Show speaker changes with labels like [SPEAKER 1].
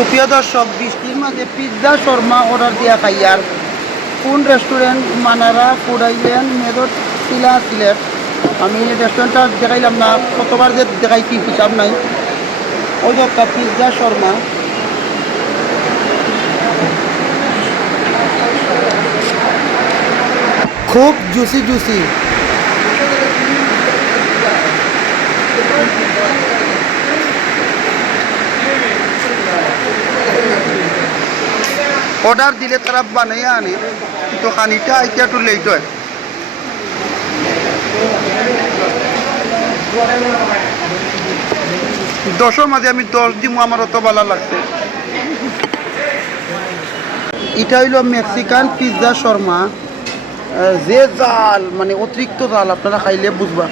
[SPEAKER 1] সুপ্রিয় দর্শক, বৃষ্টির মাঝে পিৎজা শর্মা অর্ডার দিয়া খাইয়ার কোন রেস্টুরেন্ট মানারা ফুড আইল্যান্ড মেদর শিলা সিলেট আমি রেস্টুরেন্টটা দেখাইলাম না, কতবার যে দেখাই কি হিসাব নাই। ওই যে একটা পিৎজা শর্মা। খুব জুসি জুসি। অর্ডার দিলে তারা বানাই আনে তো খানিটা আইতে একটু লেট হয়। দশের মাঝে আমি দশ দিব আমার অত ভালো লাগছে। এটা হইল মেক্সিকান পিৎজা শর্মা। যে জাল মানে অতিরিক্ত জাল, আপনারা খাইলে বুঝবা।